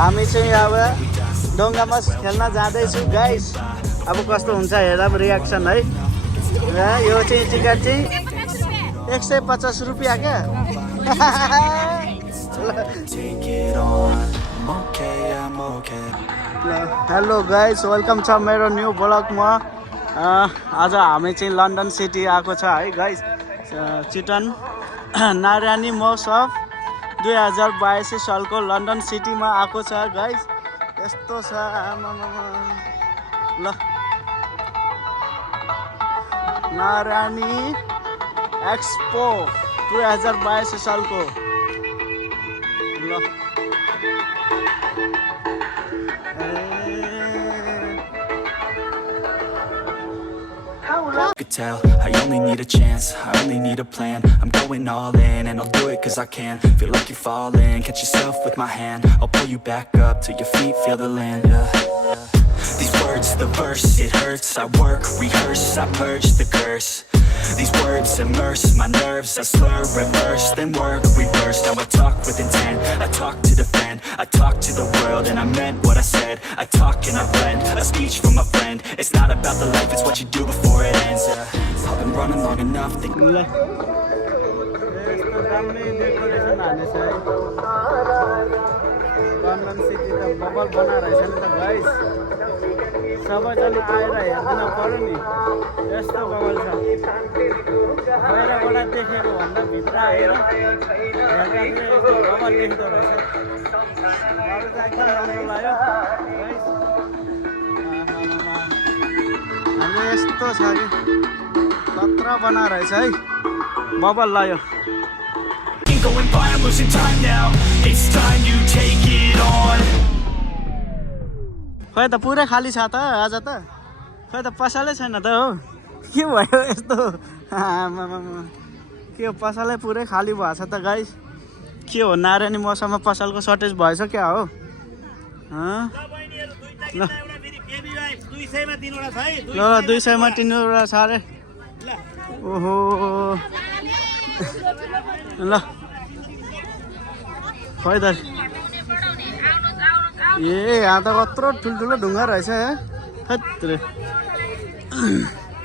हामी चाहिँ अब डोङ्गामा खेल्न जाँदैछु गाइस। अब कस्तो हुन्छ हेर रियाक्सन है। यो चाहिँ टिकट चाहिँ 150 रुपियाँ क्या। हेलो गाइस, वेलकम छ मेरो न्यू ब्लगमा। आज हामी चाहिँ लन्डन सिटी आएको छ है गाइस। चिटन नारायणी महोत्सव 2082 सालको लन्डन सिटीमा आएको छ गाइस। यस्तो छ ल नारायणी एक्सपो 2082 सालको ल could tell I only need a chance, I only need a plan. I'm going all in and I'll do it cause I can. Feel like you're falling, catch yourself with my hand. I'll pull you back up till your feet feel the land. These words, the verse, it hurts. I work, rehearse, I purge the curse. These words immerse my nerves. I slur, reverse, then work, reverse. Now I talk with intent, I talk to defend. I talk to the world and I meant what I said. I talk and I blend, a speech from a friend. It's not about the life, it's what you do before it ends. I've been running long enough. London city त bubble बनाइरहेछ नि त guys. सबैजना आएर हेर्दिन पर्यो नि, यस्तो bubble छ। बाहिरबाट देखेको भन्दा भित्र आएर हेर्दाखेरि यस्तो बबल देख्दो रहेछ। अरू त एकदम राम्रो लाग्यो गाइस। हाम्रो यस्तो छ कि खतरा बनाइरहेछ है, बबल लाग्यो। Going by, I'm losing time now. It's time you take it on. खै त पुरै खाली छ त आज त। खै त पसलै छैन त हो। के भयो यस्तो? के हो, पसलै पुरै खाली भएको छ त गाइस। के हो, नारायणी मौसममा पसलको सर्टेज भएछ क्या हो? ल 200 मा 3 छ अरे। ओहो ल खै त यहाँ त कत्रो ठुल्ठुलो ढुङ्गा रहेछ है।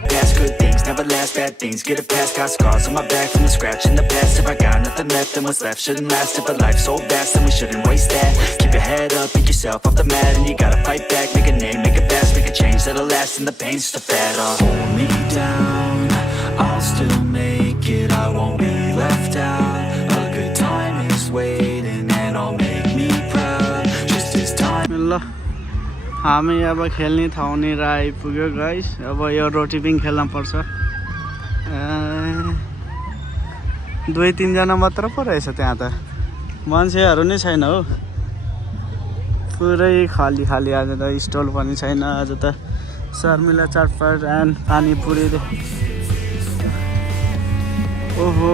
Past good things never last, bad things get it past. Got scars on my back from the scratch in the past. If I got nothing left, then what's left shouldn't last. If a life's so vast, then we shouldn't waste that. Keep your head up, pick yourself off the mat, and you gotta fight back. Make a name, make it fast, make a change that'll last. And the pain's just a fad. Hold me down, I'll still make it. I won't be left out. A good time is waiting, and I'll make me proud. Just as time. ल हामी अब खेल्ने ठाउँनिर आइपुग्यो guys. अब यो रोटी पनि खेल्न पर्छ। 2-3 जना मात्र पो रहेछ त्यहाँ त, मान्छेहरू नै छैन हो। पुरै खाली खाली आज त, स्टल पनि छैन आज त। शर्मिला चाटपाट एन्ड पानीपुरी। ओहो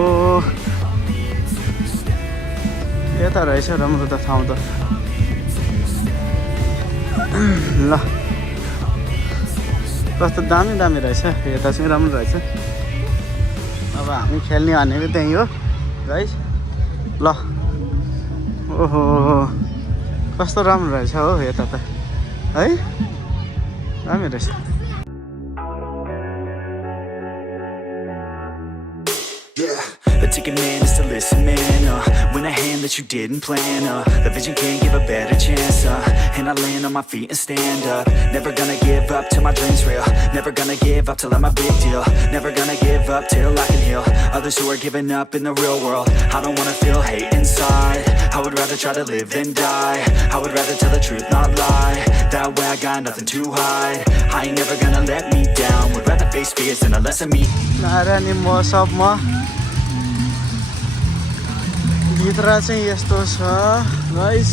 यता रहेछ राम्रो त ठाउँ त। ल कस्तो दामी दामी रहेछ, यता चाहिँ राम्रो रहेछ। अब हामी खेल्ने भनेको त्यही हो गाइस। ल ओहो कस्तो राम्रो रहेछ हो यता त है, दामी रहेछ। The ticket man is to listen, man. Win a hand that you didn't plan. The vision can't give a better chance. And I land on my feet and stand up. Never gonna give up till my dreams real. Never gonna give up till I'm a big deal. Never gonna give up till I can heal others who are giving up in the real world. I don't wanna feel hate inside. I would rather try to live than die. I would rather tell the truth, not lie. That way I got nothing to hide. I ain't never gonna let me down. Would rather face fears than a lesson me. Narayani महोत्सवमा भित्र चाहिँ यस्तो छ guys.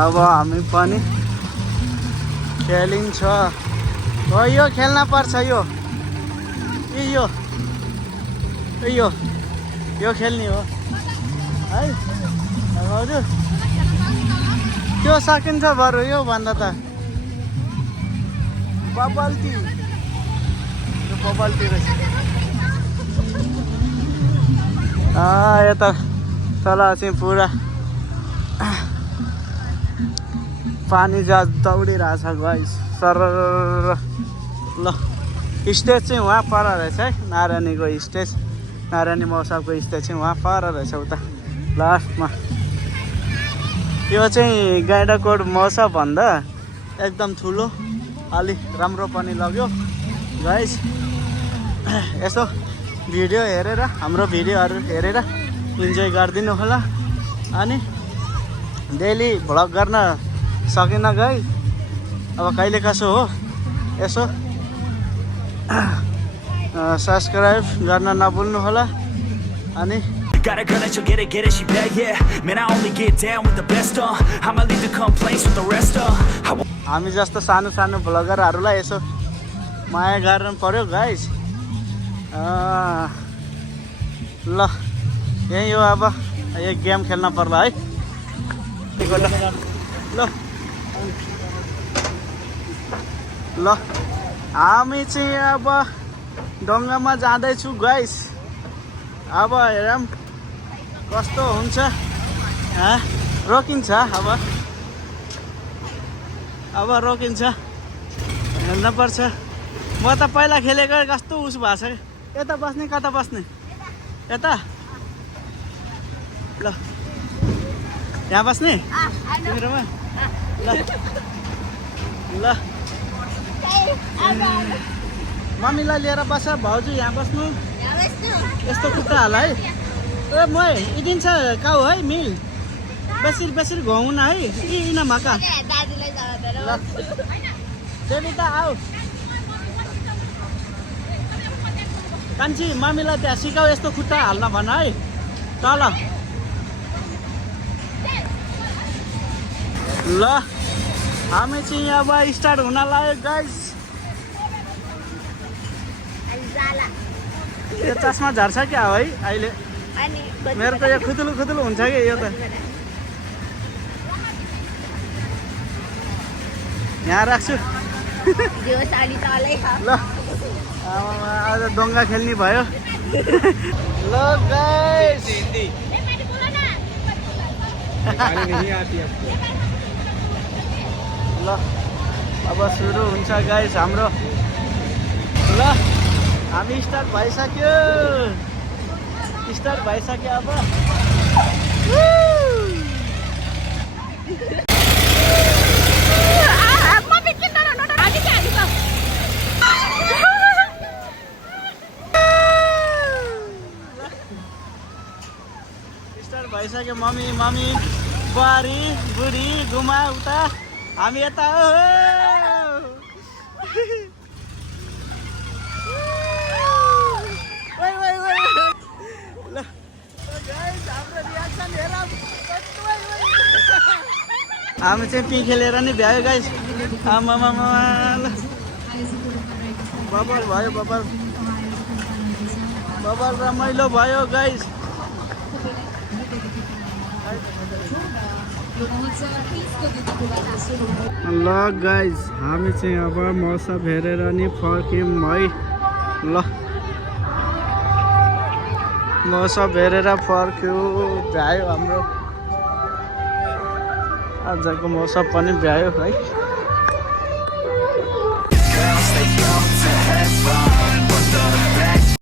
अब हामी पनि खेलिन्छ हो, यो खेल्न पर्छ। यो खेल्ने हो है हजुर। त्यो सकिन्छ बरु यो भन्दा त। बबल टी, यो बबल टी रहेछ। यता तल चाहिँ पुरा पानी जहाज दौडिरहेछ गाइस सर ल स्टेज चाहिँ वहाँ पर रहेछ है नारायणीको स्टेज नारायणी महोत्सवको स्टेज चाहिँ वहाँ पर रहेछ उता लास्टमा यो चाहिँ गाइडाकोट महोत्सव भन्दा एकदम ठुलो अलि राम्रो पनि लाग्यो गाइस यसो भिडियो हेरेर हाम्रो भिडियोहरू हेरेर इन्जोय गरिदिनु होला अनि डेली भ्लग गर्न सकिन गई अब कहिले कसो हो यसो सब्सक्राइब गर्न नभुल्नु होला अनि Got a girl that she'll get it, she bad, yeah. Man, I only get down with the best, I'ma leave the complaints with the rest, हामी जस्तो सानो सानो भ्लगरहरूलाई यसो माया गर्न पर्यो गाइस ल यही हो अब यो गेम खेल्न पर्ला है ल ल हामी चाहिँ अब डङ्गामा जाँदैछु गाइस अब हेरौँ कस्तो हुन्छ रोकिन्छ अब रोकिन्छ हेर्नुपर्छ म त पहिला खेलेको कस्तो उस भएको छ यता बस्ने कता बस्ने यता ल यहाँ बस्ने तिम्रोमा ल ल मम्मीलाई लिएर बस भाउजू यहाँ बस्नु यस्तो खुट्टा हाल है ए म इदिन्छ काउ है मिल बेसी बेसी घुमाउन है इन मका देविता आऊ कान्छी मम्मीलाई त्यहाँ सिकाऊ यस्तो खुट्टा हाल्न भन है तल ल हामी चाहिँ अब स्टार्ट हुन लाग्यो गाइस यो चस्मा झर्छ क्या हो है अहिले मेरो त यो खुतुलु खुतुलु हुन्छ कि यो त यहाँ राख्छु ल आज डङ्गा खेल्ने भयो ल गाइस ल अब सुरु हुन्छ गाइस हाम्रो ल हामी स्टार्ट भइसक्यो अब स्टार्ट भइसक्यो मम्मी बुहारी बुढी गुमा उता हामी यता हामी चाहिँ पी खेलेर नि भ्यायो गाइस आमामा बबल भयो बबल रमाइलो भयो गाइस ल गाइस हामी चाहिँ अब मौसम हेरेर नि फर्क्यौँ है ल मौसम हेरेर फर्क्यो भ्यायो हाम्रो आजको मौसम पनि भ्यायो है